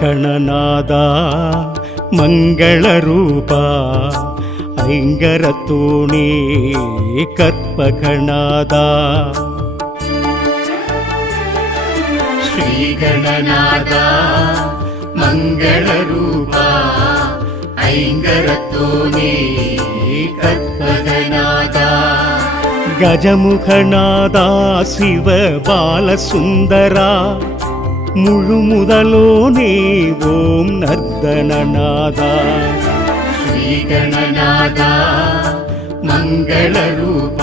ಶ್ರೀಗಣನಾದ ಮಂಗಳರೂಪ ಐಂಗರತೋಣಿ ಕರ್ಪಗಣಾದ ಶ್ರೀಗಣನಾದ ಮಂಗಳರೂಪ ಐಂಗರತೋಣಿ ಕರ್ಪಗಣಾದ ಗಜಮುಖನಾದ ಶಿವ ಬಾಲಸುಂದರ ಮುಳುಮುದಲೋನೇ ಓಂ ನರ್ದನನಾದ ಶ್ರೀಗಣನಾದ ಮಂಗಳರೂಪ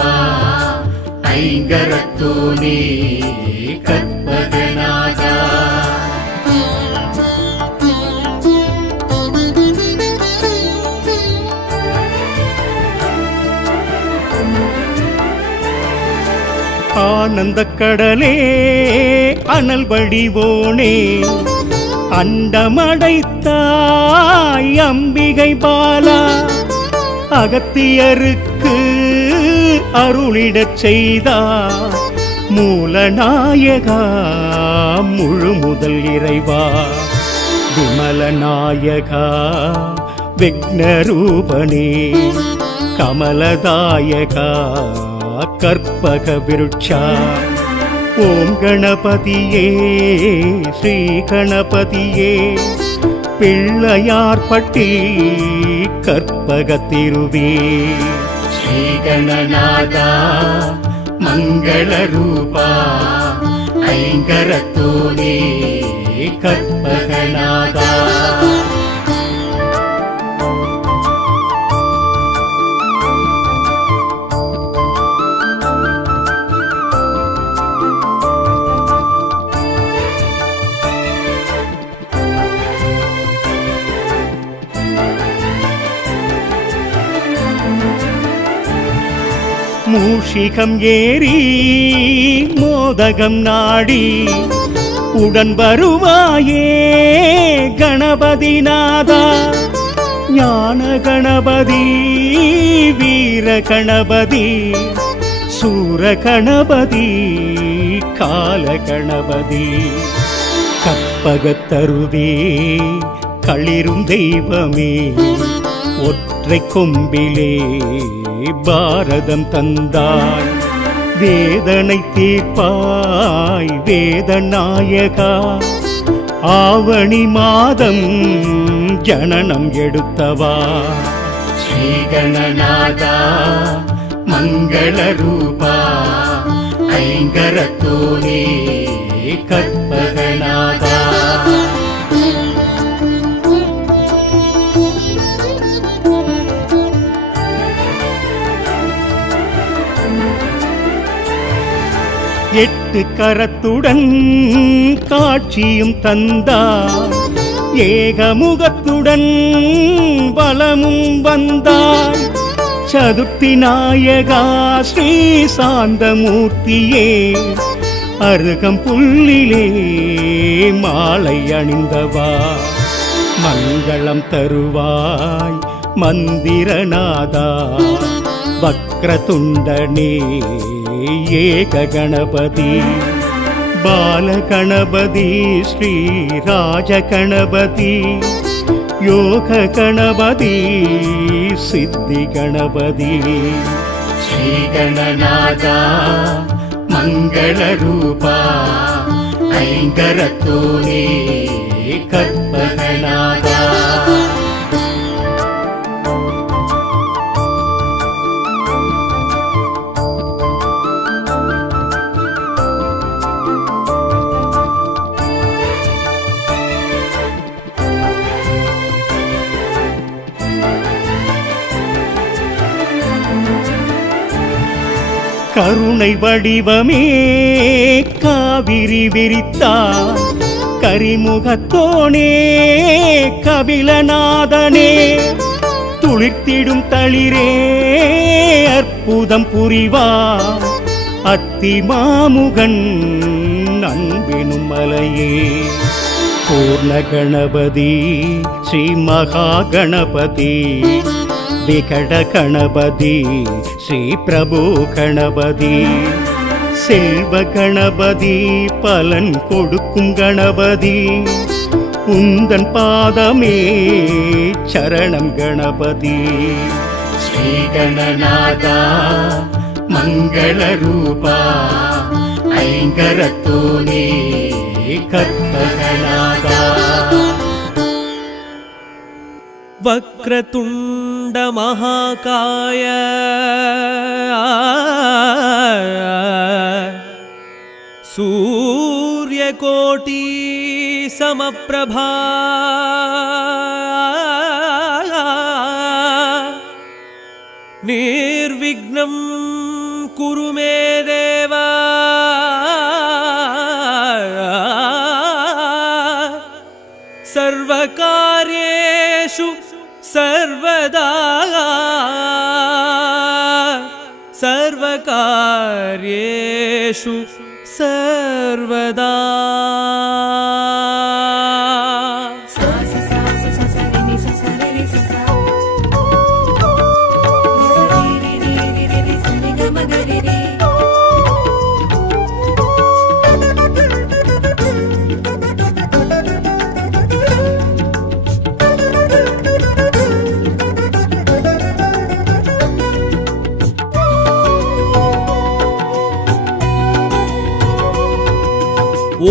ಐಂಗರತೋಣಿ ಕರ್ಪಗಣಾದ ஆனந்த கடலே அனல் வடிவோனே அண்டமடைத்தாய் அம்பிகை பாலா அகத்தியருக்கு அருளிடச் செய்தார் மூலநாயகா முழுமுதல் இறைவா விமலநாயகா விக்னரூபனே கமலதாயகா கற்பக விருட்சா ஓம் கணபதியே ஸ்ரீ கணபதியே பிள்ளையார்பட்டி கற்பக திருவே ಶ್ರೀಗಣನಾದ ಮಂಗಳರೂಪ ಐಂಗರತೋಣಿ ಕರ್ಪಗಣಾದ மூஷிகம் ஏறி மோதகம் நாடி உடன் வருவாயே கணபதி நாதா ஞான கணபதி வீர கணபதி சூர கணபதி கால கணபதி கற்பகத்தருவே களிரும் தெய்வமே ஒற்றை கொம்பிலே பாரதம் தந்தாய் வேதனை தீர்ப்பாய் வேதநாயகா ஆவணி மாதம் ஜனனம் எடுத்தவா ಶ್ರೀಗಣನಾದ ಮಂಗಳರೂಪ ಐಂಗರತೋಣಿ ಕರ್ಪಗಣಾದ எட்டு கரத்துடன் காட்சியும் தந்தார் ஏகமுகத்துடன் பலமும் வந்தார் சதுர்த்தி நாயகா ஸ்ரீ சாந்தமூர்த்தியே அருகம் புல்லிலே மாலை அணிந்தவா மங்களம் தருவாய் மந்திரநாதா வக்ரதுண்டனே ஏக கணபதி பாலகணபதி ஸ்ரீ ராஜ கணபதி யோக கணபதி சித்தி கணபதி ಶ್ರೀಗಣನಾದ ಮಂಗಳರೂಪ ಐಂಗರತೋಣಿ ಕರ್ಪಗಣಾದ கருணை வடிவமே காவிரி விரித்தார் கரிமுகத்தோனே கபிலநாதனே துளிர்த்திடும் தளிரே அற்புதம் புரிவா அத்தி மாமுகன் அன்பினும் மலையே பூர்ண கணபதி ஸ்ரீ மகா கணபதி விகட கணபதி ஸ்ரீ பிரபு கணபதி செல்வ கணபதி பலன் கொடுக்கும் கணபதி உந்தன் பாதமே சரணம் கணபதி. ஸ்ரீகணநாதா மங்களரூபா ஐங்கரத்தோனே கற்பகநாதா. வக்ரதுண்ட மகாகாய சூரியகோட்டி சமப்பிரபா நிர்விக்னம் குரு மே தேவா. சர்வகார்யேஷு சர்வதா சர்வகார்யேஷு சர்வதா.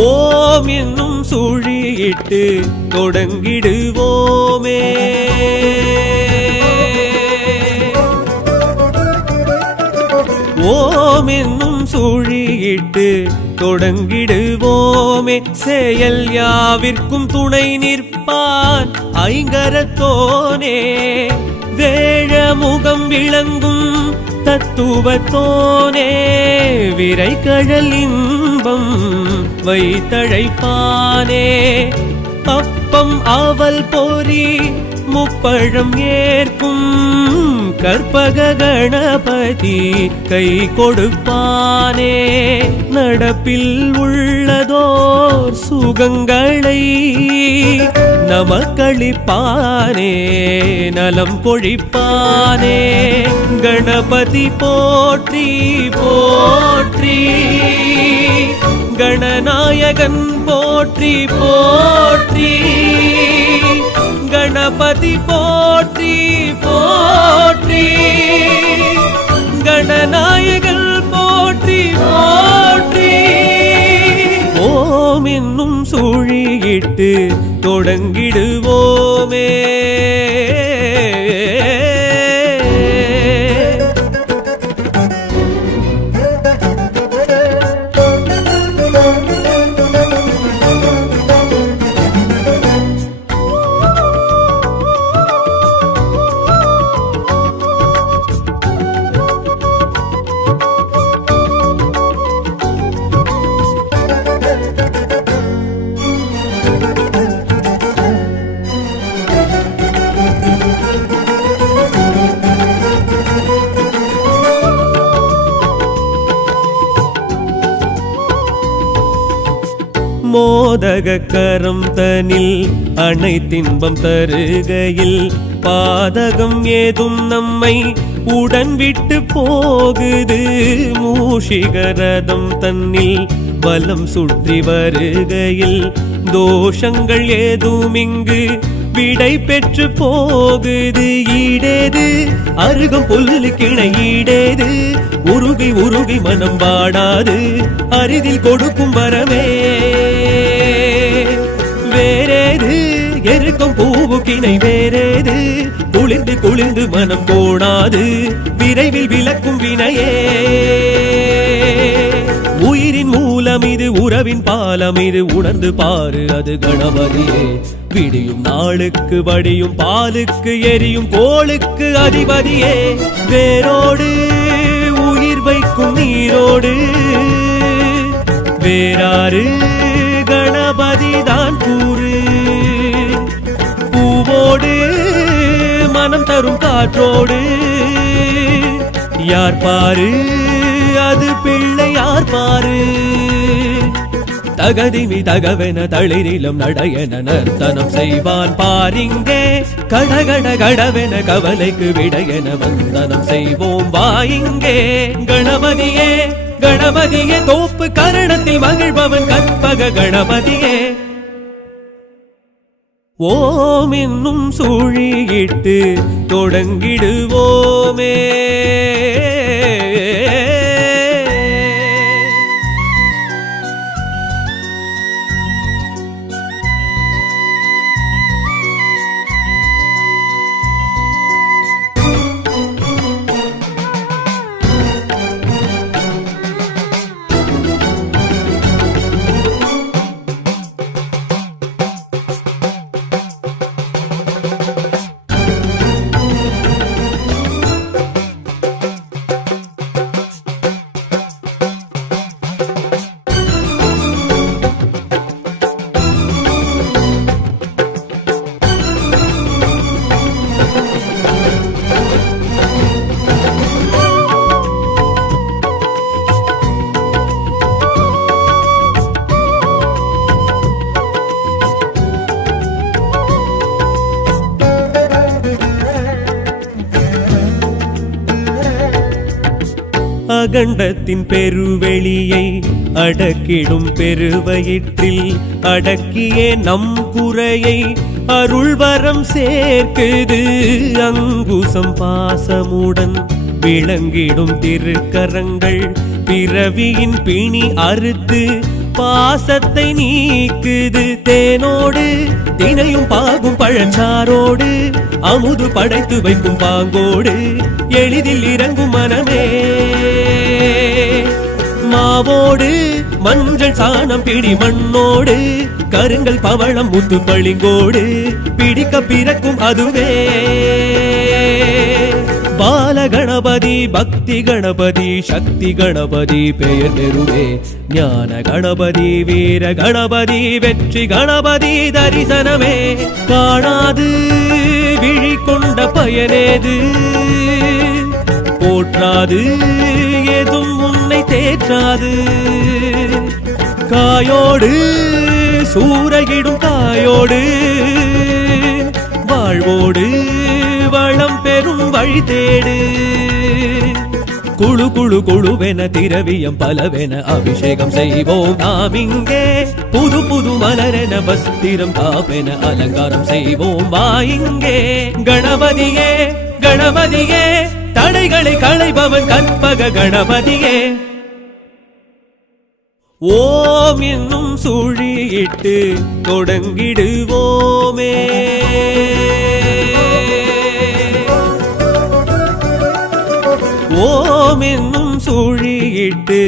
ஓம் என்னும் சுழியிட்டு தொடங்கிடுவோமே. ஓம் என்னும் சுழியிட்டு தொடங்கிடுவோமே. செயல் யாவிற்கும் துணை நிற்பான் ஐங்கரத்தோனே. வேழமுகம் விளங்கும் தத்துவத்தோனே. விரைகழல் இன்பம் வைத்தழைப்பானே. அப்பம் அவல் பொறி முப்பழம் ஏற்கும் கற்பக கணபதி கை கொடுப்பானே. நடப்பில் உள்ளதோர் சுகங்களை நமக்களிப்பானே. நலம் பொழிப்பானே. கணபதி போற்றி போற்றி. கணநாயகன் போற்றி போற்றி. கணபதி போற்றி போற்றி. கணநாயகன் போற்றி போற்றி. ஓம் என்னும் சுழியிட்டு தொடங்கிடுவோமே. மோதக கரம் தனில் அனைத்தின்பம் தருகையில் பாதகம் ஏதும் நம்மை உடன் விட்டு போகுது. மூஷிகரதம் தன்னில் வலம் சுற்றி வருகையில் தோஷங்கள் ஏதும் இங்கு விடை பெற்று போகுது. ஈடேது அருகம் புல்லு கிணை ஈடேது. உருகி உருகி மனம் வாடாது அரிதில் கொடுக்கும் வரமே. வேறேது எருக்கும் பூவு கிணை வேறேது. குளிர்ந்து குளிர்ந்து மனம் கோடாது விரைவில் விளக்கும் வினையே. உயிரின் மூலம் இது உறவின் பாலம் இது உணர்ந்து பாரு அது கணபதியே. விடியும் நாளுக்கு வடியும் பாலுக்கு எரியும் கோளுக்கு அதிபதியே. வேரோடு உயிர் வைக்கும் நீரோடு வேறாறு கணபதி தான் கூறு. பூவோடு மனம் தரும் காற்றோடு யார் பாரு அது பிள்ளை யார் பாரு. தகதிமி தகவென தளிரிலும் நடையென நர்த்தனம் செய்வான் பாரிங்கே. கடகட கடவென கவலைக்கு விடையென வந்தனம் செய்வோம் வாயிங்கே. கணபதியே கணபதியே தோப்பு கரணத்தில் மகிழ்பவன் கற்பக கணபதியே. ஓம் என்னும் சூழியிட்டு தொடங்கிடுவோமே. அகண்டத்தின் பெருவெளியை அடக்கிடும் பெருவயிற்றில் அடக்கியே நம் குறையை அருள்வரம் சேர்க்குது. அங்குசம் பாசமுடன் விளங்கிடும் திருக்கரங்கள் பிறவியின் பிணி அறுத்து பாசத்தை நீக்குது. தேனோடு தினையும் பாகும் பழச்சாரோடு அமுது படைத்து வைக்கும் பாங்கோடு எளிதில் இறங்கும் மனமே. மாவோடு மஞ்சள் சாணம் பிடி மண்ணோடு கருங்கல் பவளம் முத்து பளிங்கோடு பிடிக்க பிறக்கும் அதுவே. பால கணபதி பக்தி கணபதி சக்தி கணபதி பெயர் பெறுவே. ஞான கணபதி வீர கணபதி வெற்றி கணபதி தரிசனமே. காணாது விழி கொண்ட பயனேது போற்றாது ஏதும் உன்னை தேற்றாது. காயோடு சூறையிடும் காயோடு வாழ்வோடு வளம் பெறும் வழி தேடு. குழு குழு குழுவென திரவியம் பலவென அபிஷேகம் செய்வோம் நாம் இங்கே. புது புது மலரென வஸ்திரம் காப்பென அலங்காரம் செய்வோம் வா இங்கே. கணபதியே கணபதியே தடைகளை களைபவன் கற்பக கணபதியே. ஓம் என்னும் சூழியிட்டு தொடங்கிடுவோமே. ஓம் என்னும் சூழியிட்டு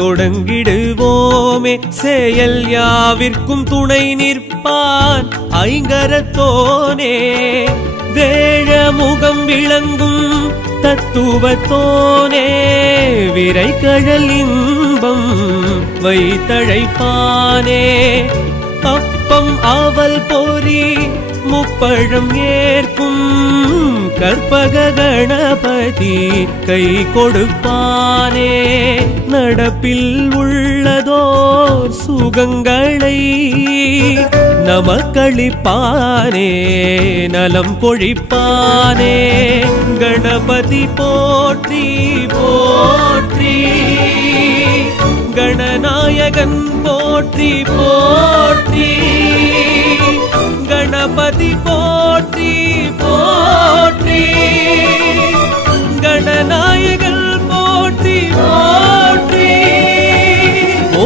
தொடங்கிடுவோமே. செயல் யாவிற்கும் துணை நிற்பான் ஐங்கரத்தோனே. வேழ முகம் விளங்கும் தத்துவத்தோனே. விரை கழல் இன்பம் வைத்தழைப்பானே. அப்பம் அவல் பொறி முப்பழம் ஏற்கும் கற்பக கணபதி கை கொடுப்பானே. நடப்பில் உள்ளதோர் சுகங்களை நமக்களிப்பானே. நலம் கொழிப்பானே. கணபதி போற்றி போற்றி கணநாயகன் போற்றி போற்றி. கணபதி போற்றி போற்றி கணநாயகன் போற்றி போற்றி.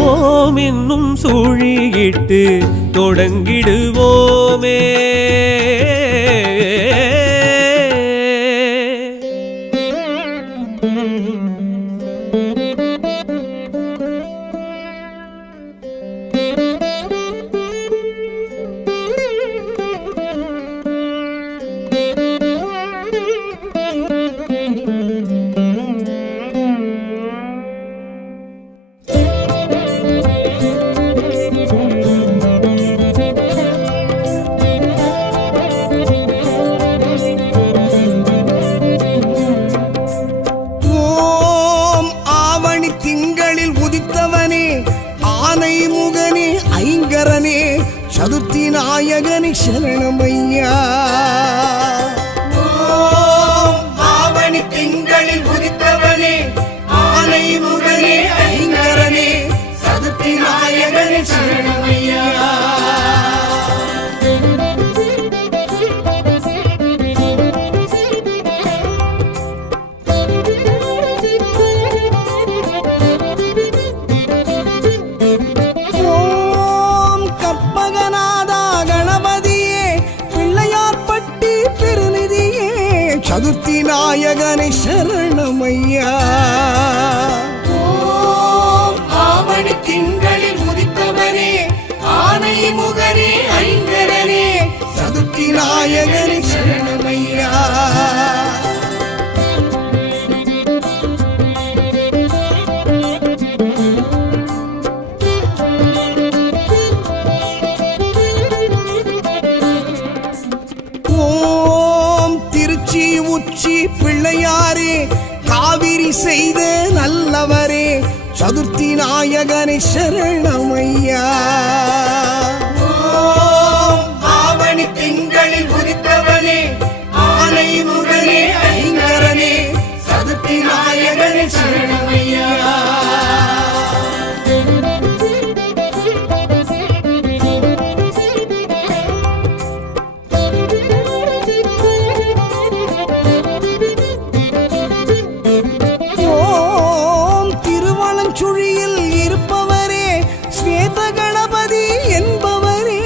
ஓம் என்னும் சூழியிட்டு தொடங்கிடுவோமே. சதுர்த்தி நாயகனி சரணமையா. ஆவணி திங்களில் உதித்தவனே ஆனை முகனே ஐங்கரனே சதுர்த்தி நாயகனி சரணமையா. நாயகனை சரணமையா. ஓம் ஆவணி திங்களில் உதித்தவனே ஆனை முகனே ஐங்கரனே சதுர்த்தி நாயகனை சரணமையா. ஓம் திருச்சி உச்சி பிள்ளையாரே காவிரி செய்த நல்லவரே சதுர்த்தி நாயகனை சரணமையா. ஓம் ஆவணி திங்களில் உதித்தவனே ஆனை முகனே ஐங்கரனே சதுர்த்தி நாயகனே சரணமையா. ஓம் திருவலஞ்சுழியில் இருப்பவரே ஸ்வேத கணபதி என்பவரே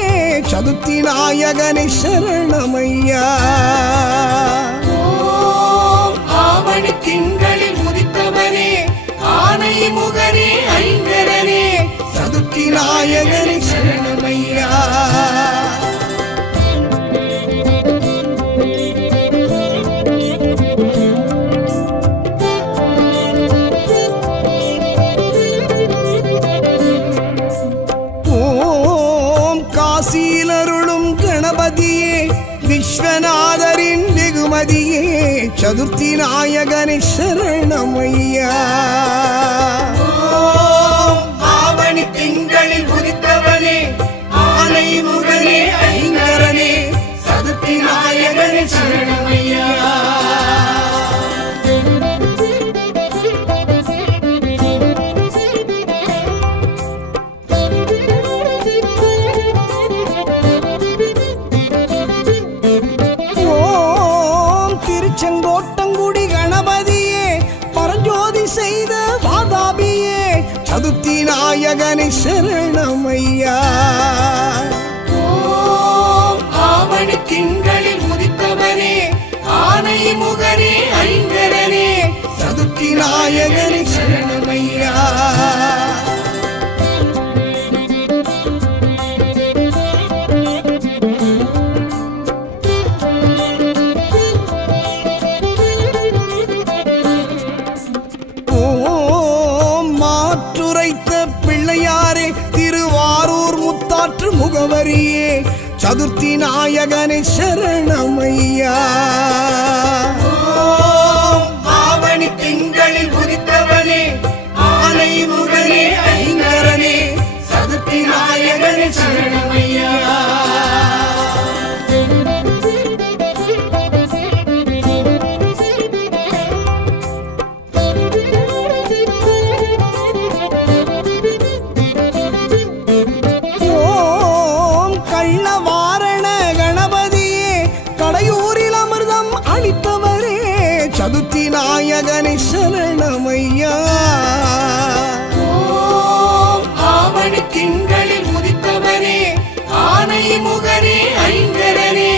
சதுர்த்தி நாயகனை சரணமையா. ஓம் ஆவணி திங்களில் உதித்தவனே ஆனை முகனே ஐங்கரனே சதுர்த்தி நாயகனை சரணமையா. ஓம் காசியிலருளும் கணபதியே விஸ்வநாதரின் வெகுமதியே சதுர்த்தி நாயகனை சரணமையா. ஓம் ஆவணி திங்களில் உதித்தவனே ஆனை முகனே ஐங்கரனே சதுர்த்தி நாயகனே சரணமையா. ஓம் திருச்செங்கோட்டங்குடி கணபதியே பரஞ்சோதி செய்த வாதாபியே சதுர்த்தி நாயகனை சரணமையா. ஓம் ஆவணி திங்களில் உதித்தவனே ஆனை முகனே ஐங்கரனே சதுர்த்தி நாயகனை சரணமையா. ஓம் மாற்றுரைத்த பிள்ளையாரே திருவாரூர் முத்தாற்று முகவரியே சதுர்த்தி நாயகனை சரணமையா. ஓம் ஆவணி திங்களில் உதித்தவனே ஆனை முகனே ஐங்கரனே சதுர்த்தி நாயகனே சரணமையா. ஓம் கள்ளவாரண கணபதியே கடையூரில் அமிர்தம் அளித்தவரே சதுர்த்தி நாயகனை சரணமையா. ஓம் ஆவணி திங்களில் உதித்தவனே ஆனை முகனே ஐங்கரனே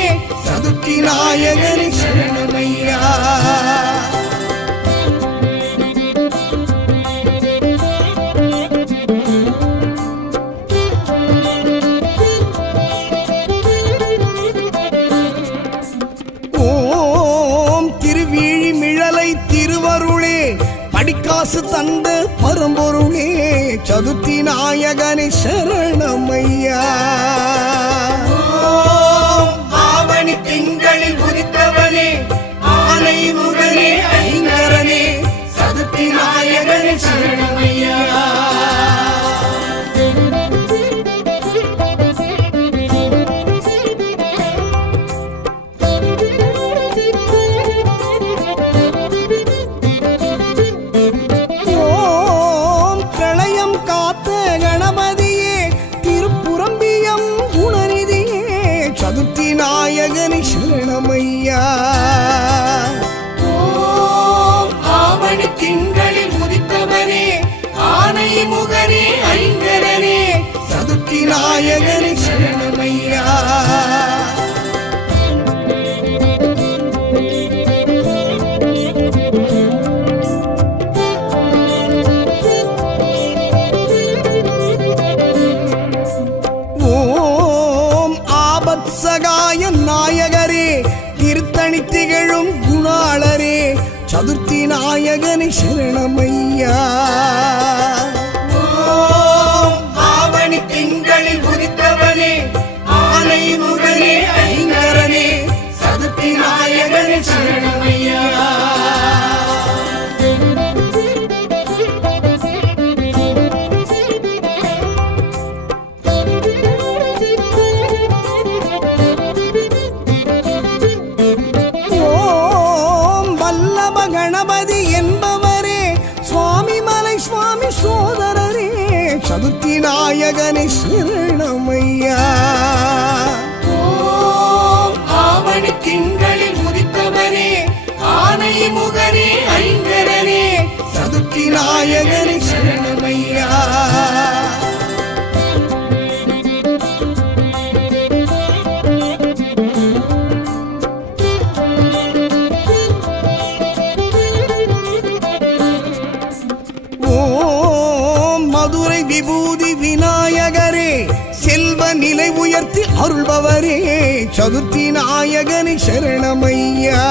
சதுர்த்தி நாயகனை சரணமையா. ஓம் திருவிழிமிழலை திருவருளே படிக்காசு தந்த பரம்பொருளே சதுர்த்தி நாயகனை சரணமையா. ஓம் ஆவணி திங்களில் உதித்தவனே ஆனை முகனே ஐங்கரனே சதுர்த்தி நாயகனே சரணமையா. ஓம் பிரளயம் காத்த கணபதியே திருப்புரம்பியம் குணநிதியே சதுர்த்தி நாயகனை சரணமையா. ஓம் ஆவணி திங்களில் உதித்தவனே அருளாளரே சதுர்த்தி நாயகனே சரணமையா. ஓம் ஆவணி திங்களில் உதித்தவனே ஆனை முகனே ஐங்கரனே சதுர்த்தி நாயகனே சரணமையா. ஓம் வல்லப கணபதி என்பவரே சுவாமி மலை சுவாமி சோதரரே சதுர்த்தி நாயகனே சரணமையா. ஓம் ஆவணி திங்களில் உதித்தவனே ஆனை முகனே ஐங்கரனே சதுர்த்தி நாயகனே சரணமையா. ஓம் மதுரை விபூதி விநாயகரே செல்வ நிலை உயர்த்தி அருள்பவரே சதுர்த்தி நாயகனே சரணமையா.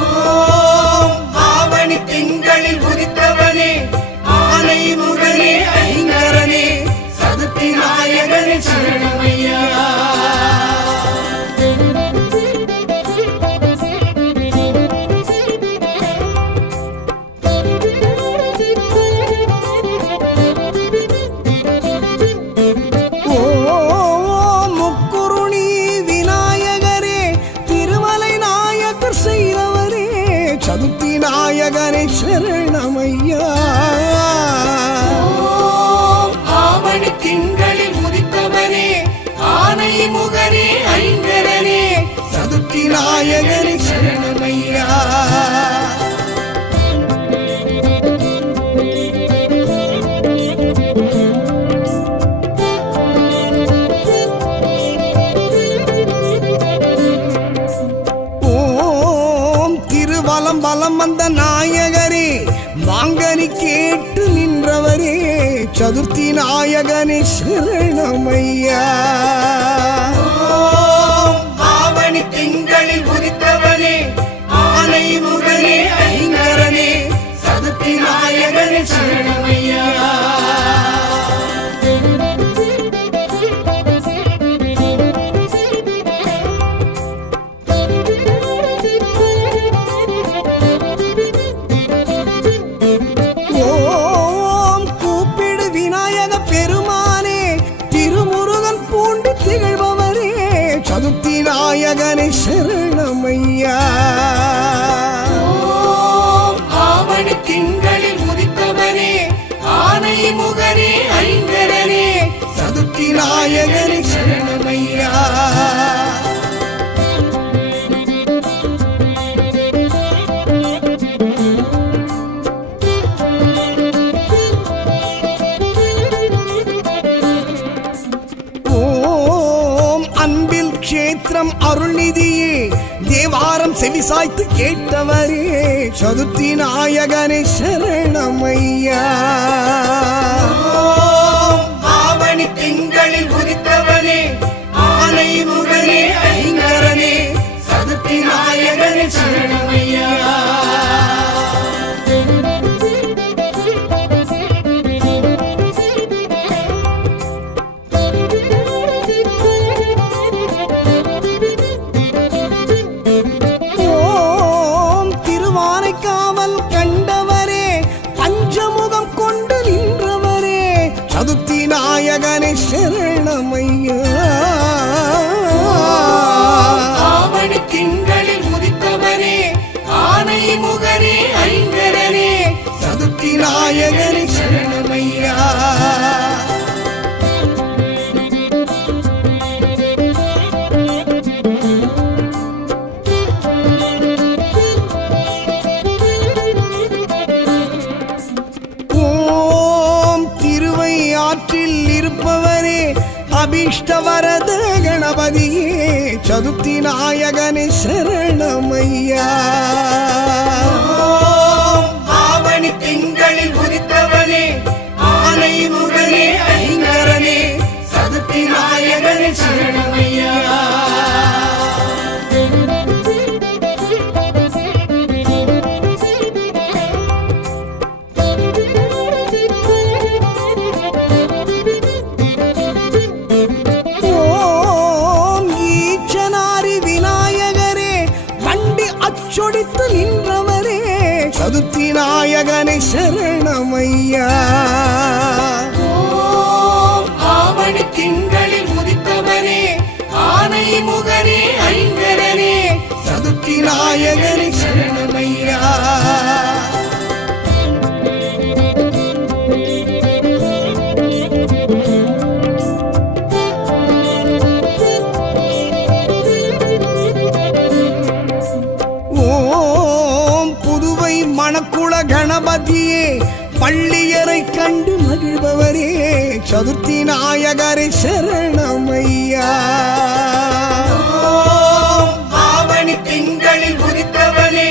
ஓம் ஆவணி திங்களில் உதித்தவனே ஆனை முகனே ஐங்கரனே சதுர்த்தி நாயகனே சரணமையா. ஓம் முக்குருணி விநாயகரே திருமலை நாயக்கர் செய்தவரே சதுர்த்தி நாயகனே சரணமையா. ஓம் ஆவணி திங்களில் உதித்தவனே ஆனை முகனே ஐங்கரனே சதுர்த்தி நாயகனே சரணமையா. ஓம் திருவலம் வலம் வந்த நாயகரே மாங்கனி கேட்டு நின்றவரே சதுர்த்தி நாயகனே சரணமையா. ஓம் ஆவணி திங்களில் உதித்தவனே ஆனை முகனே ஐங்கரனே சதுர்த்தி நாயகனே சரணமையா. ஓம் கூப்பிடு விநாயக பெருமானே திருமுருகன் பூண்டு திகழ்பவரே சதுர்த்தி நாயகனே சரணமையா. ஓம் ஆவணி திங்களில் உதித்தவனே ஆனை முகனே ஐங்கரனே சதுர்த்தி நாயகனே சரணமையா. ஓம் அன்பில் க்ஷேத்திரம் அருள்நிதியே தேவாரம் செவிசாய்த்து கேட்டவரே சதுர்த்தி நாயகனே சரணமையா. ஓம் ஆவணி திங்களில் உதித்தவனே ஆனை முகனே ஐங்கரனே சதுர்த்தி நாயகனே சரணமையா. ஓம் திருவானைக்காவல் கண்டவரே பஞ்சமுகம் கொண்டு நின்றவரே சதுர்த்தி நாயகனே சரணமையா. ஆவணி திங்களில் உதித்தவனே ஆனை முகனே ஐங்கரனே சதுர்த்தி நாயகனே சரணமையா. ஓம் திருவையாற்றில் இருப்பவரே அபீஷ்டவரத கணபதியே சதுர்த்தி நாயகனே சரணமையா. ஓம் ஆவணி திங்களில் உதித்தவனே ஆனை முகனே ஐங்கரனே சதுர்த்தி நாயகனே சரணமையா. சதுர்த்தி நாயகனை சரணமையா. ஓம் ஆவணி திங்களில் உதித்தவனே ஆனை முகனே ஐங்கரனே சதுர்த்தி நாயகனை சரணமையா. ஓம் புதுவை மணக்குள கணபதியே பள்ளியரை கண்டு மகிழ்பவரே சதுர்த்தி நாயகரை சரணமையா. ஓம் ஆவணி திங்களில் உதித்தவனே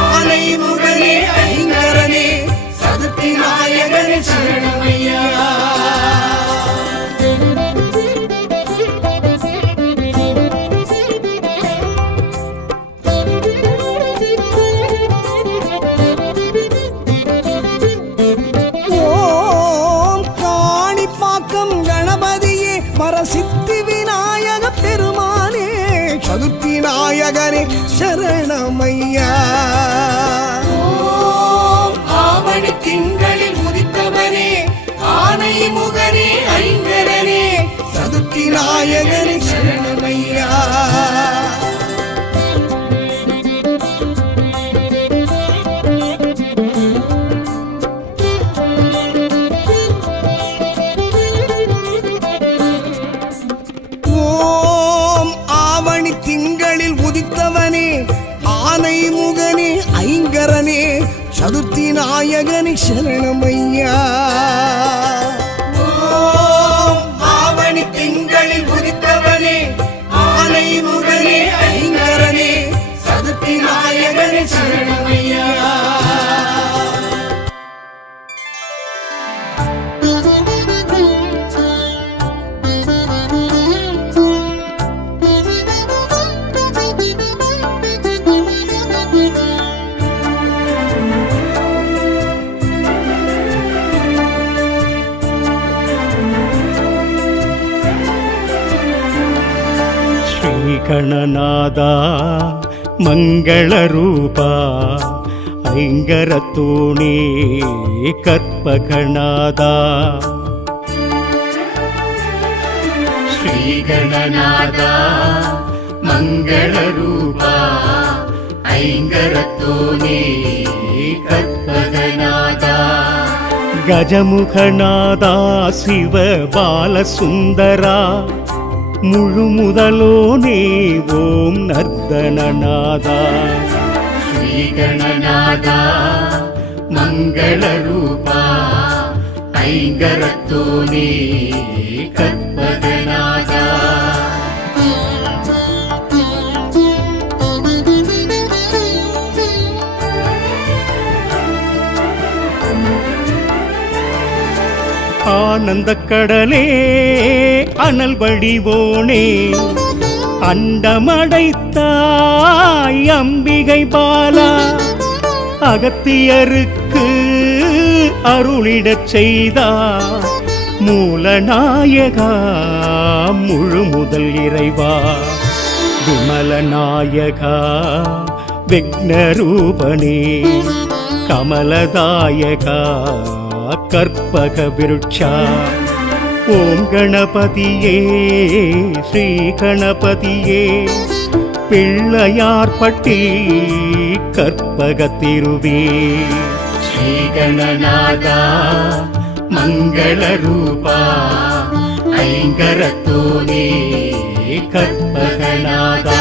ஆனை முகனே ஐங்கரனே சதுர்த்தி நாயகனே சரணமையா. ஓம் காணிப்பாக்கம் கணபதியே வரசித்தி விநாயக பெருமானே சதுர்த்தி நாயகரே சரணமையா. ஓம் ஆவணி திங்களில் உதித்தவனே ஆனை முகனே ஐங்கரனே சதுர்த்தி நாயகரே சரணமையா. ஓம் ஆவணி திங்களில் உதித்தவனே ஆனை முகனே ஐங்கரனே சதுர்த்தி நாயகனே சரணமையா. ஓம் ஆவணி திங்களில் உதித்தவனே ஆனை முகனே ஐங்கரனே சதுர்த்தி நாயகனே சரணமையா. ಶ್ರೀಗಣನಾದ ಮಂಗಳರೂಪ ಐಂಗರತೋಣಿ ಕರ್ಪಗಣಾದ ಶ್ರೀಗಣನಾದ ಮಂಗಳರೂಪ ಐಂಗರತೋಣಿ ಕರ್ಪಗಣಾದ ಗಜಮುಖನಾದ ಶಿವ ಬಾಲಸುಂದರ முழுமுதலோனே ஓம் நர்தனநாதா ஸ்ரீகணநாதா மங்களரூபா ஐங்கரத்தோனே கற்பகநாதா. ஆனந்த கடலே அனல் வடிவோனே அண்டமடைத்தாய் அம்பிகை பாலா அகத்தியருக்கு அருளிடச் செய்தா மூலநாயகா முழு முதல் இறைவா விமலநாயகா விக்னரூபனே கமலதாயகா கற்பக விருட்சா. ஓம் கணபதியே ஸ்ரீ கணபதியே பிள்ளையார்பட்டி கற்பகத்திருவே ஸ்ரீகணநாதா மங்களரூபா ஐங்கரத்தோனே கற்பகநாதா.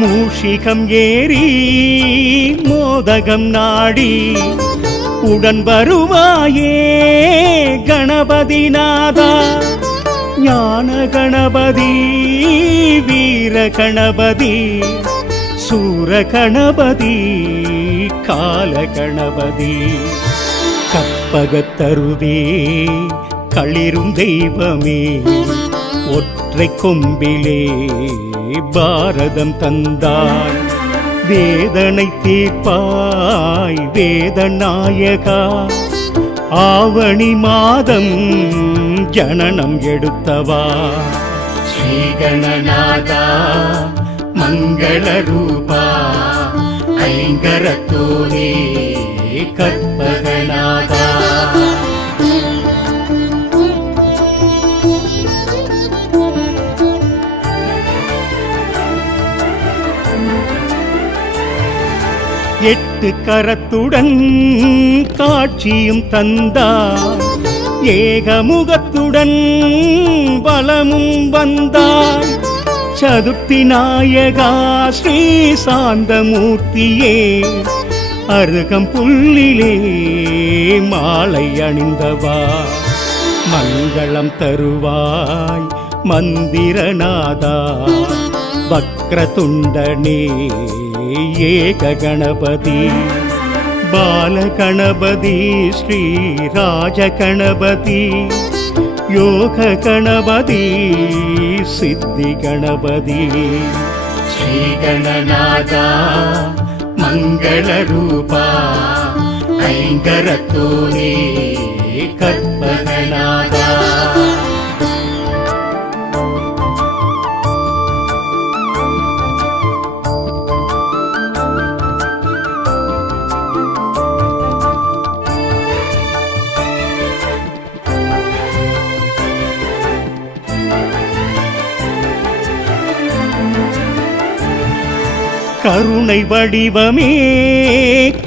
மூஷிகம் ஏறி மோதகம் நாடி உடன் வருவாயே கணபதிநாதா ஞான கணபதி வீர கணபதி சூர கணபதி கால கணபதி கற்பகத்தருவே களிரும் தெய்வமே ஒற்ற ஒற்றை கொம்பிலே பாரதம் தந்தாய், வேதனை தீர்ப்பாய் வேதநாயகா. ஆவணி மாதம் ஜனனம் எடுத்தவா, ஸ்ரீகணநாதா மங்கள ரூபா, ஐங்கரத்தோனே கற்பகநாதா. எட்டு கரத்துடன் காட்சியும் தந்தாய், ஏகமுகத்துடன் பலமும் வந்தாய். சதுர்த்தி நாயகா ஸ்ரீ சாந்தமூர்த்தியே, அருகம் புல்லிலே மாலை அணிந்தவா. மங்களம் தருவாய் மந்திரநாதா, வக்ரதுண்டனே ஏக கணபதி. பாலகணபதி ஸ்ரீ ராஜ கணபதி, யோக கணபதி சித்தி கணபதி. ஸ்ரீகணநாதா மங்கள ரூபா, ஐங்கரத்தோனே கற்பகநாதா. கருணை வடிவமே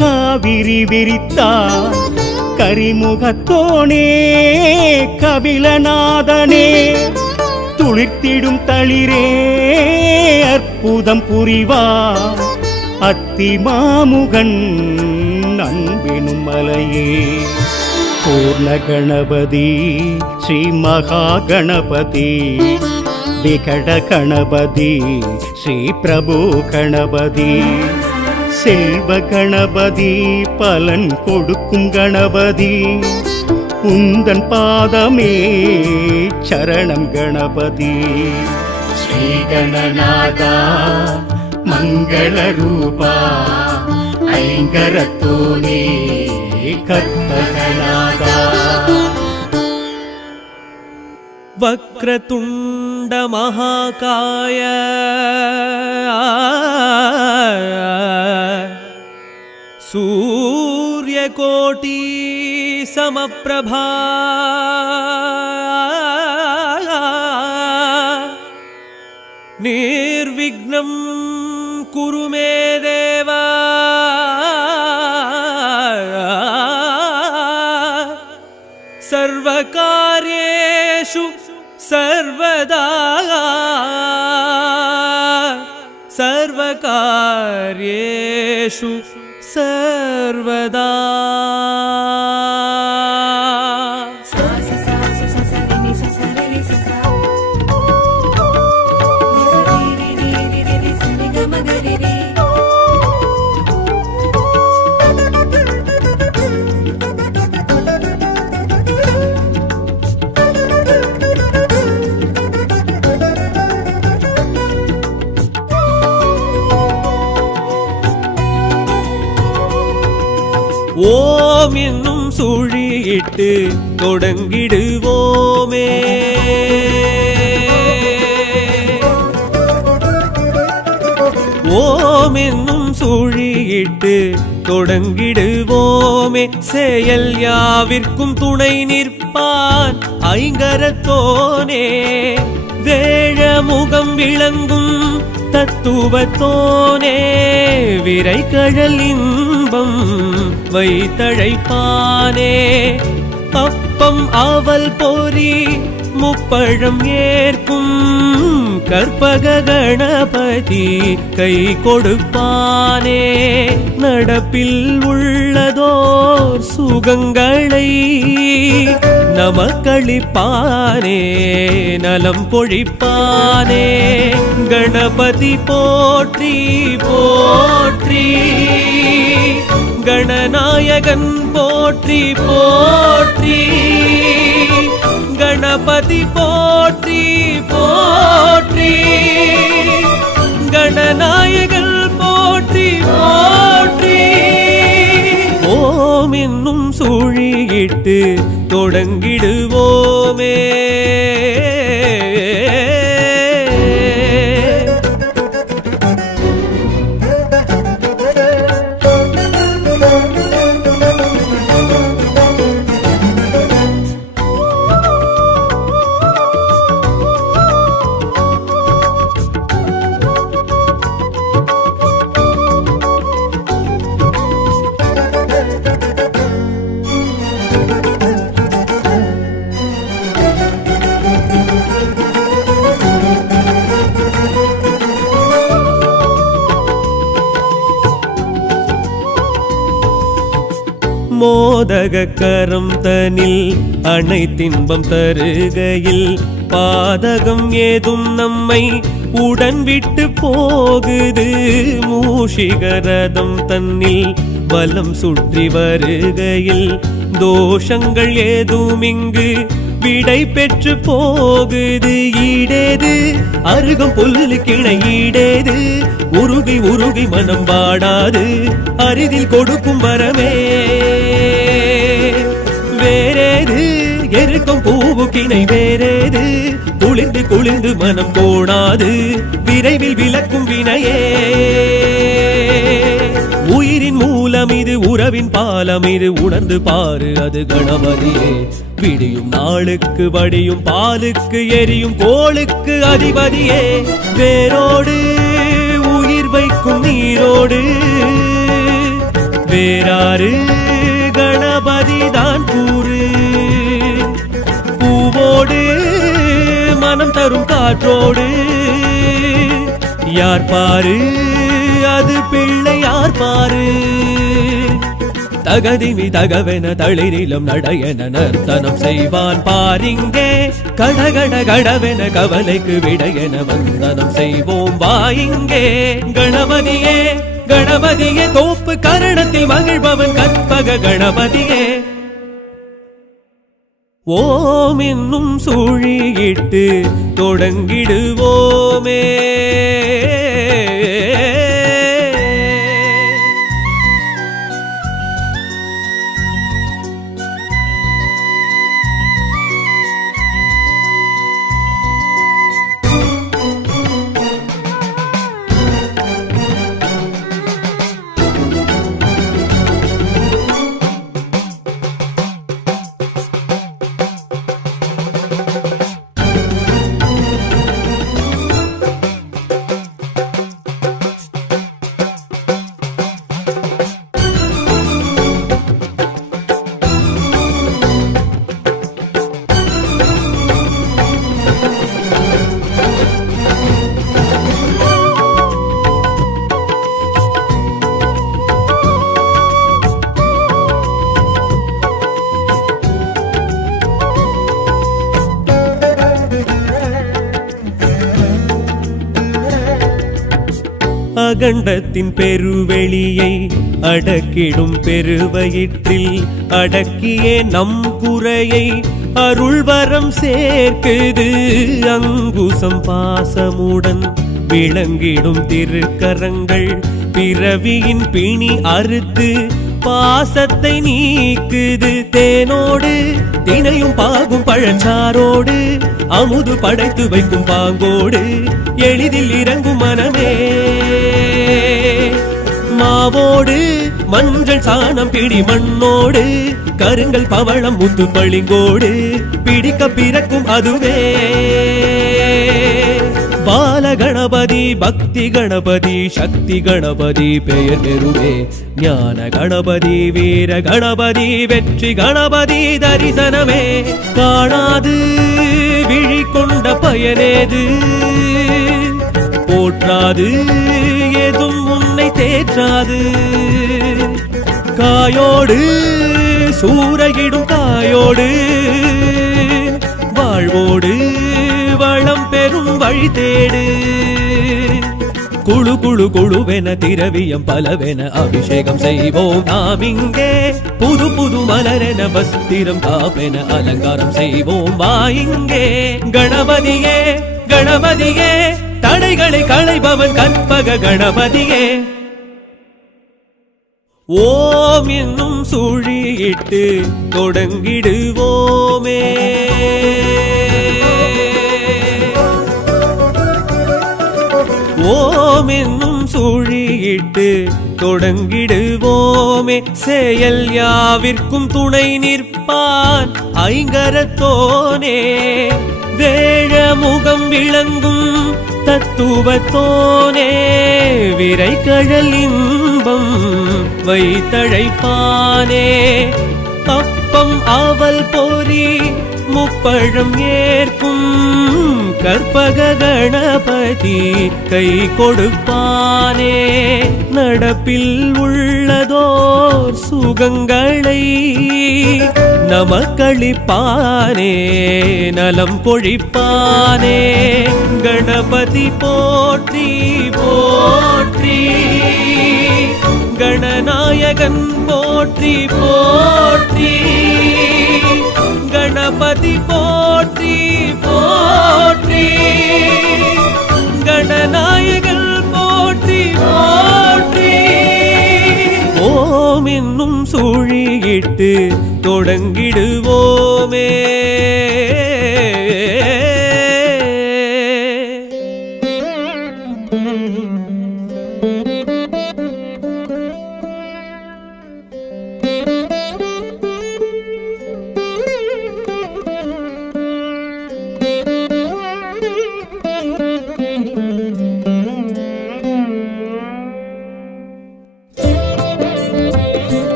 காவிரி விரித்தார், கரிமுகத்தோனே கபிலநாதனே. துளிர்த்திடும் தளிரே அற்புதம் புரிவார், அத்தி மாமுகன் அன்பினும் மலையே. பூர்ண கணபதி ஸ்ரீ மகா கணபதி, விகட கணபதி ஸ்ரீ பிரபு கணபதி. செல்வ கணபதி பலன் கொடுக்கும் கணபதி, உந்தன் பாதமே சரணம் கணபதி. ஸ்ரீகணநாதா மங்கள ரூபா, ஐங்கரத்தோனே கற்பகநாதா. வக்ரதுண்ட மகாகாய, சூரியகோட்டி சமப்பிரபா. நிர்விக்னம் குரு மே தேவா, சர்வகார்யேஷு சர்வதா, சர்வகார்யேஷு சர்வதா. ஓம் என்னும் சுழியிட்டு தொடங்கிடுவோமே, ஓம் என்னும் சுழியிட்டு தொடங்கிடுவோமே. செயல் யாவிற்கும் துணை நிற்பான் ஐங்கரத்தோனே, வேழ முகம் விளங்கும் தத்துவத்தோனே. விரைகழல் இன்பம் வைத்தழைப்பானே, அப்பம் அவல் பொறி முப்பழம் ஏற்கும் கற்பக கணபதி கை கொடுப்பானே. நடப்பில் உள்ளதோர் சுகங்களை நமக்களிப்பானே, நலம் பொழிப்பானே. கணபதி போற்றி போற்றி, கணநாயகன் போற்றி போற்றி, கணபதி போற்றி போற்றி கணநாயகன் போற்றி போற்றி ஓம் என்னும் சூழியிட்டு தொடங்கிடுவோமே மோதக கரம் தனில் அனைத்தின்பம் தருகையில் பாதகம் ஏதும் நம்மை உடன் விட்டு போகுது மூஷிகரதம் தன்னில் வலம் சுற்றி வருகையில் தோஷங்கள் ஏதும் இங்கு விடை பெற்று போகுது ஈடேது அருகம் புல்லு கிணை ஈடேது உருகி உருகி மனம் வாடாது அரிதில் கொடுக்கும் வரமே வேறேது எருக்கும் பூவு கிணை வேறேது குளிர்ந்து குளிர்ந்து மனம் கோணாது விரைவில் விளக்கும் வினையே உயிரின் மூலம் இது உறவின் பாலம் இது உணர்ந்து பாரு அது கணபதியே விடியும் நாளுக்கு வடியும் பாலுக்கு எரியும் கோளுக்கு அதிபதியே வேரோடு உயிர் வைக்கும் நீரோடு வேறாறு கணபதி தான் கூறு பூவோடு மனம் தரும் காற்றோடு யார் பாரு அது பிள்ளை யார் பாரு தகதிமி தகவென தளிரிலும் நடையென நர்த்தனம் செய்வான் பாரிங்கே கடகட கடவென கவலைக்கு விடையென வந்தனம் செய்வோம் வாயிங்கே கணபதியே கணபதியே தோப்பு கரணத்தில் மகிழ்பவன் கற்பக கணபதியே ஓம் என்னும் சூழியிட்டு தொடங்கிடுவோமே அகண்டத்தின் பெருவெளியை அடக்கிடும் பெருவயிற்றில் அடக்கியே நம் குறையை அருள்வரம் சேர்க்குது அங்குசம் பாசமுடன் விளங்கிடும் திருக்கரங்கள் பிறவியின் பிணி அறுத்து பாசத்தை நீக்குது தேனோடு தினையும் பாகும் பழச்சாரோடு அமுது படைத்து வைக்கும் பாங்கோடு எளிதில் இறங்கும் மனமே மாவோடு மஞ்சள் சாணம் பிடி மண்ணோடு கருங்கல் பவளம் முத்து பளிங்கோடு பிடிக்க பிறக்கும் அதுவே பால கணபதி பக்தி கணபதி சக்தி கணபதி பெயர் பெறுவே ஞான கணபதி வீர கணபதி வெற்றி கணபதி தரிசனமே காணாது விழி கொண்ட பயனேது போற்றாது எதும் உன்னை தேற்றாது காயோடு சூறையிடும் காயோடு வாழ்வோடு வளம் பெறும் வழி தேடு குழு குழு குழுவென திரவியம் பலவென அபிஷேகம் செய்வோம் நாம் இங்கே புது புது மலரென வஸ்திரம் காப்பென அலங்காரம் செய்வோம் வா இங்கே கணபதியே கணபதியே தடைகளை களைபவன் கற்பக கணபதியே ஓம் என்னும் சுழியிட்டு தொடங்கிடுவோமே ஓம் என்னும் சுழியிட்டு தொடங்கிடுவோமே செயல் யாவிற்கும் துணை நிற்பான் ஐங்கரத்தோனே வேழ முகம் விளங்கும் தத்துவத்தோனே விரை கழல் இன்பம் வைத்தழைப்பானே அப்பம் அவல் பொறி முப்பழம் ஏற்கும் கற்பக கணபதி கை கொடுப்பானே நடப்பில் உள்ளதோர் சுகங்களை நமக்களிப்பானே நலம் பொழிப்பானே கணபதி போற்றி போற்றி கணநாயகன் போற்றி போற்றி கணபதி போற்றி போற்றி கணநாயகன் போற்றி போற்றி ஓம் என்னும் சுழியிட்டு தொடங்கிடுவோமே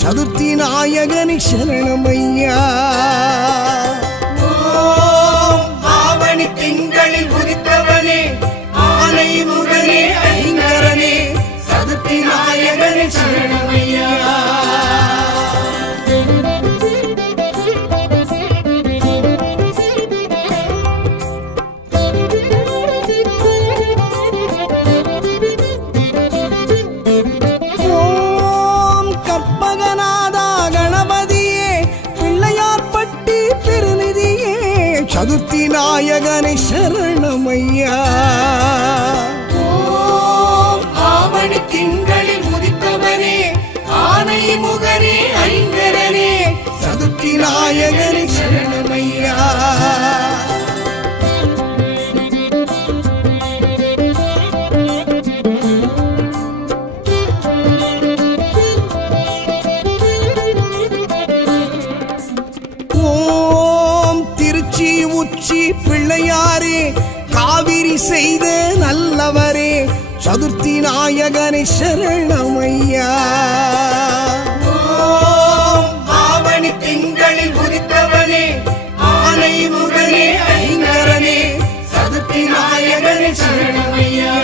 சதுர்த்தி நாயகனி சரணமையா ஆவணி திங்களில் உதித்தவனே ஆனை முகனே ஐங்கரனே சதுர்த்தி நாயகனி சரணமையா சதுர்த்தி நாயகனை சரணமையா ஆவணி திங்களில் உதித்தவனே ஆனை முகனே ஐங்கரனே சதுர்த்தி நாயகனை சரணமையா உச்சி பிள்ளையாரே காவிரி செய்த நல்லவரே சதுர்த்தி நாயகனை சரணமையா ஆவணி திங்களில் உதித்தவனே ஆனை முகனே ஐங்கரனே சதுர்த்தி நாயகனை சரணமையா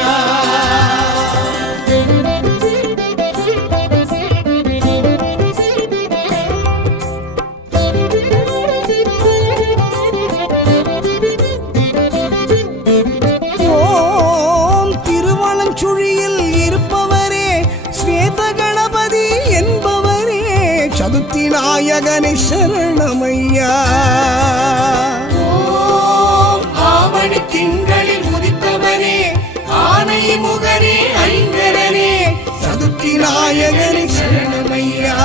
சதுர்த்தி நாயகனை சரணமையா ஆவணி திங்களில் உதித்தவனே ஆனை முகனே ஐங்கரனே சதுர்த்தி நாயகனை சரணமையா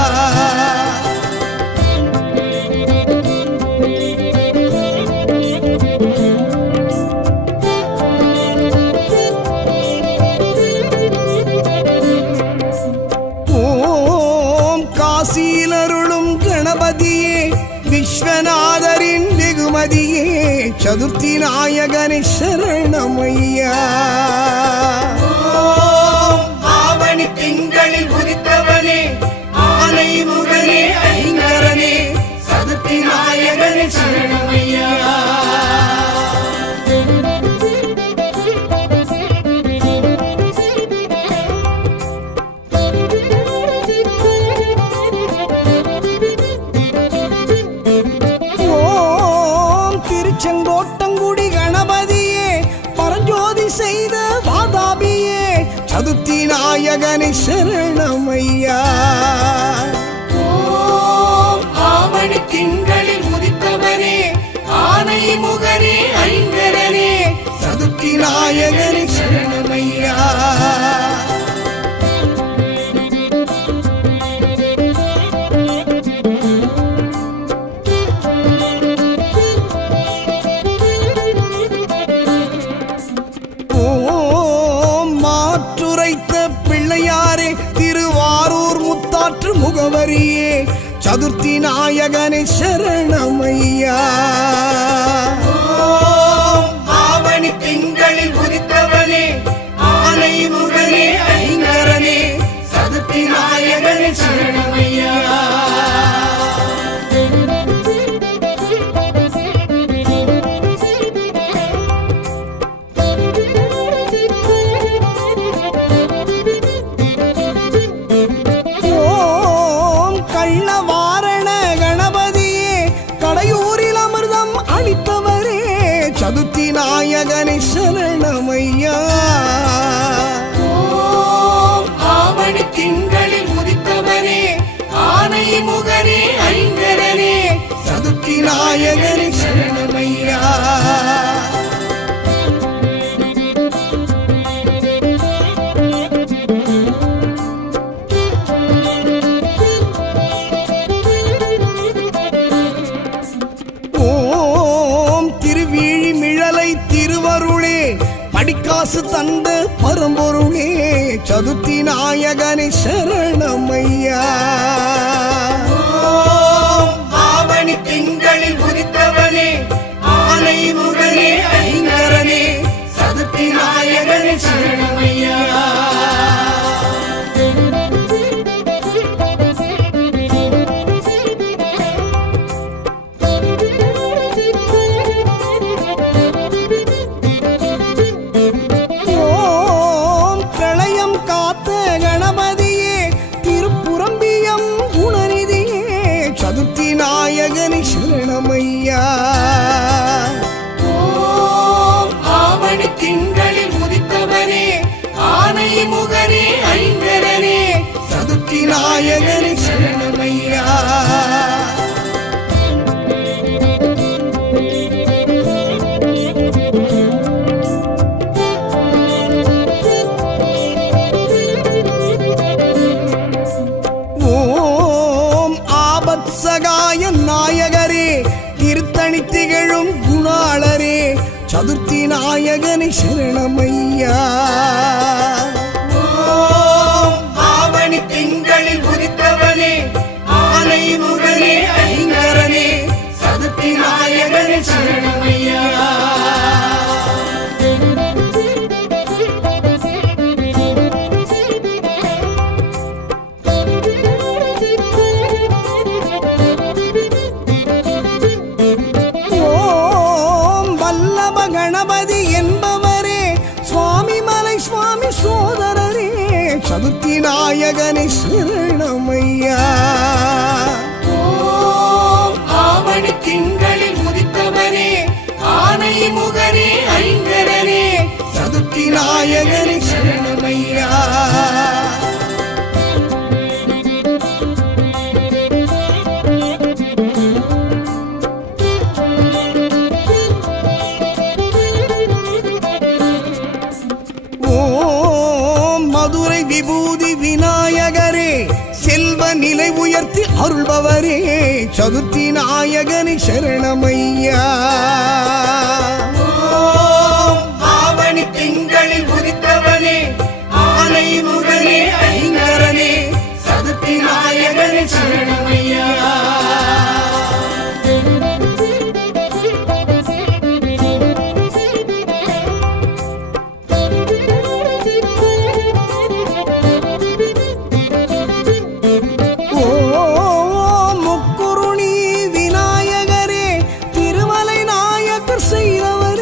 காசியிலருளும் கணபதியே விஸ்வநாதரின் வெகுமதியே சதுர்த்தி நாயகனை சரணமையா ஆவணி திங்களில் உதித்தவனே ஆனை முகனே ஐங்கரனே சதுர்த்தி நாயகனை சரணமையா செய்த வாதாபியே சதுர்த்தி நாயகனை சரணமையா. ஓம் ஆவணி திங்களில் உதித்தவனே ஆனை முகனே ஐங்கரனே சதுர்த்தி நாயகனை சரணமையா. பிள்ளையாரே திருவாரூர் முத்தாற்று முகவரியே சதுர்த்தி நாயகனை சரணமையா. ஆவணி திங்களில் உதித்தவனே ஆனை முகனே ஐங்கரனே சதுர்த்தி நாயகனை சரணமையா. சதுர்த்தி நாயகனை சரணமையா. ஆவணி திங்களில் உதித்தவனே ஆனை முகனே ஐங்கரனே சதுர்த்தி நாயகனை சரணமையா. படிக்காசு தந்த பரம்பொருளே சதுர்த்தி நாயகனை சரணமையா. ஆவணி திங்களில் உதித்தவனே ஆனை முகனே ஐங்கரனே சதுர்த்தி நாயகனை சரணமையா. நாயகனை சரணமையா. ஆவணி திங்களில் உதித்தவனே ஆனை முகனே ஐங்கரனே சதுர்த்தி நாயகனை சரணமையா. சகாய நாயகரே திருத்தணி திகழும் குணாளரே சதுர்த்தி நாயகனை சரணமையா. ஆவணி திங்களில் உதித்தவனே ஆனை முகனே ஐங்கரனே சதுர்த்தி நாயகனை சரணமையா. கணபதி என்பவரே சுவாமி மலை சுவாமி சோதரரே சதுர்த்தி நாயகனை சரணமையா. ஆவணி திங்களில் உதித்தவனே ஆனை முகனே ஐங்கரனே சதுர்த்தி நாயகனை சரணமையா. மதுரை விபூதி விநாயகரே செல்வ நிலை உயர்த்தி அருள்பவரே சதுர்த்தி நாயகனை சரணமையா. ஆவணி திங்களில் உதித்தவனே ஆனை முகனே ஐங்கரனே சதுர்த்தி நாயகனை சரணமையா. முக்குருணி விநாயகரே திருமலை நாயக்கர் செய்தவர்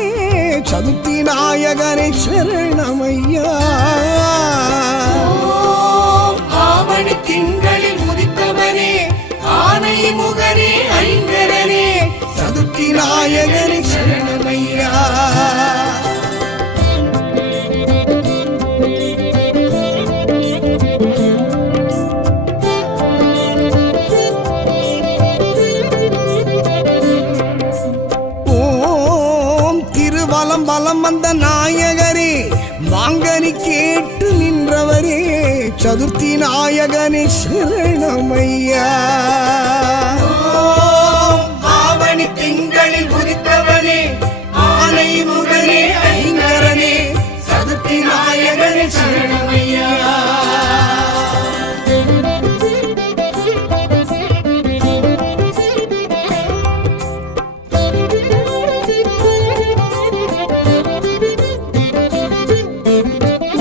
சம்பந்த நாயகரே வாங்கனி கேட்டு நின்றவரே சதுர்த்தி நாயகனே சரணமையா. ஆவணி திங்களில் உதித்தவனே ஆனை முகனே ஐங்கரனே சதுர்த்தி நாயகனே சரணமையா.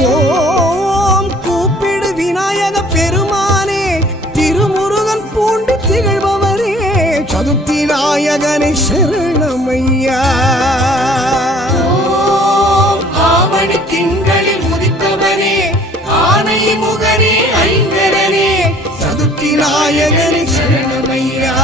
ஓம் கூப்பிடு விநாயக பெருமானே திருமுருகன் பூண்டு திகழ்பவரே சதுர்த்தி நாயகனே சரணமையா. ஆவணி திங்களில் உதித்தவனே ஆனை முகனே ஐங்கரனே சதுர்த்தி நாயகனே சரணமையா.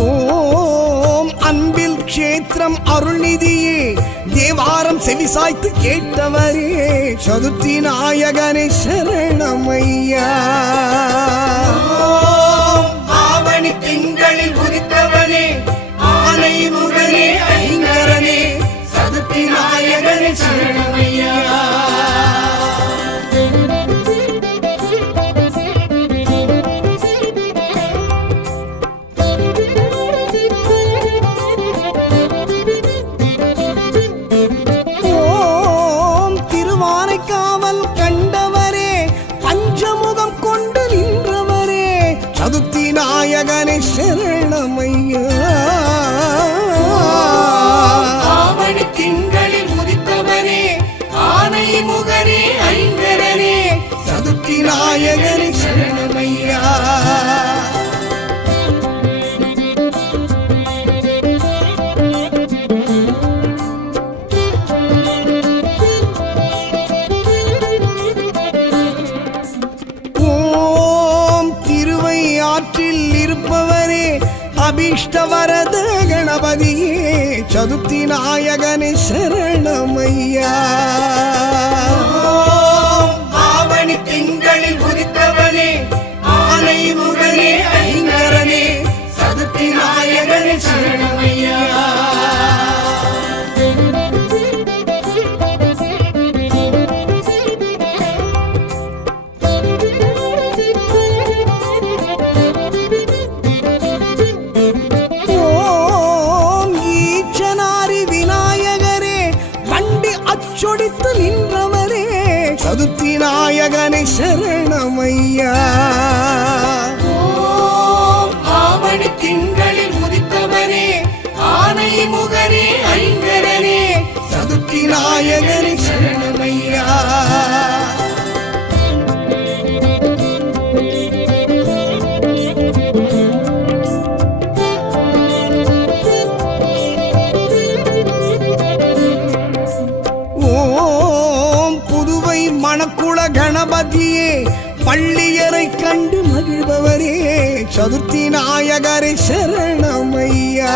ஓம் அன்பில் க்ஷேத்திரம் அருள்நிதியே தேவாரம் செவிசாய்த்து கேட்டவரே சதுர்த்தி நாயகனே சரணமையா. ஆவணி திங்களில் உதித்தவனே ஆனை முகனே ஐங்கரனே சதுர்த்தி நாயகனே சரணமையா. ஓம் திருவானைக்காவல் கண்டவரே பஞ்சமுகம் கொண்டு நின்றவரே சதுர்த்தி நாயகனே சரணமையா. ஆவணி திங்களில் உதித்தவனே ஆனை முகனே ஐங்கரனே சதுர்த்தி நாயகனே சரணமையா. ஓம் திருவையாற்றில் இருப்பவரே அபீஷ்டவரத கணபதியே சதுர்த்தி நாயகனே சரணமையா. ஆவணி திங்களில் உதித்தவனே ஆனை முகனே ஐங்கரனே சதுர்த்தி நாயகனே சரணமையா. ஓம் ஈச்சனாரி விநாயகரே வண்டி அச்சொடித்து நின்றவரே சதுர்த்தி நாயகனே சரணமையா. ஆவணி திங்களில் உதித்தவனே ஆனை முகனே ஐங்கரனே சதுர்த்தி நாயகனே சரணமையா. ஓம் புதுவை மணக்குள கணபதியே பள்ளியரை கண்டு மகிழ்பவரே சதுர்த்தி நாயகரே சரணமையா.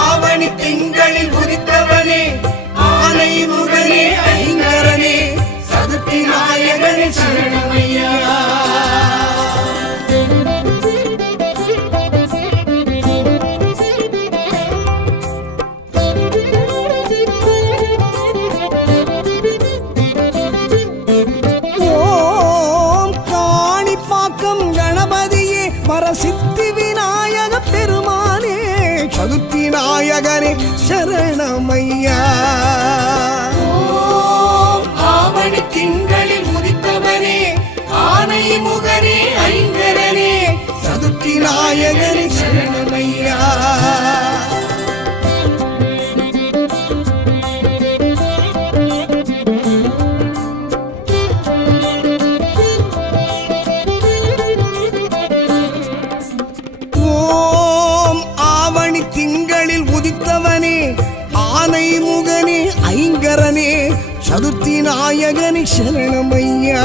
ஆவணி திங்களில் உதித்தவனே ஆனை முகனே ஐங்கரனே சதுர்த்தி நாயகனே சரணமையா. ஓம் காணிப்பாக்கம் கணபதியே வரசித்தி விநாயக பெருமானே சதுர்த்தி நாயகரே சரணமையா. ஆவணி திங்களில் உதித்தவனே ஆனை முகனே ஐங்கரனே சதுர்த்தி நாயகனே சரணமையா. ஓம் ஆவணி திங்களில் உதித்தவனே ஆனை முகனே ஐங்கரனே சதுர்த்தி நாயகனே சரணமையா.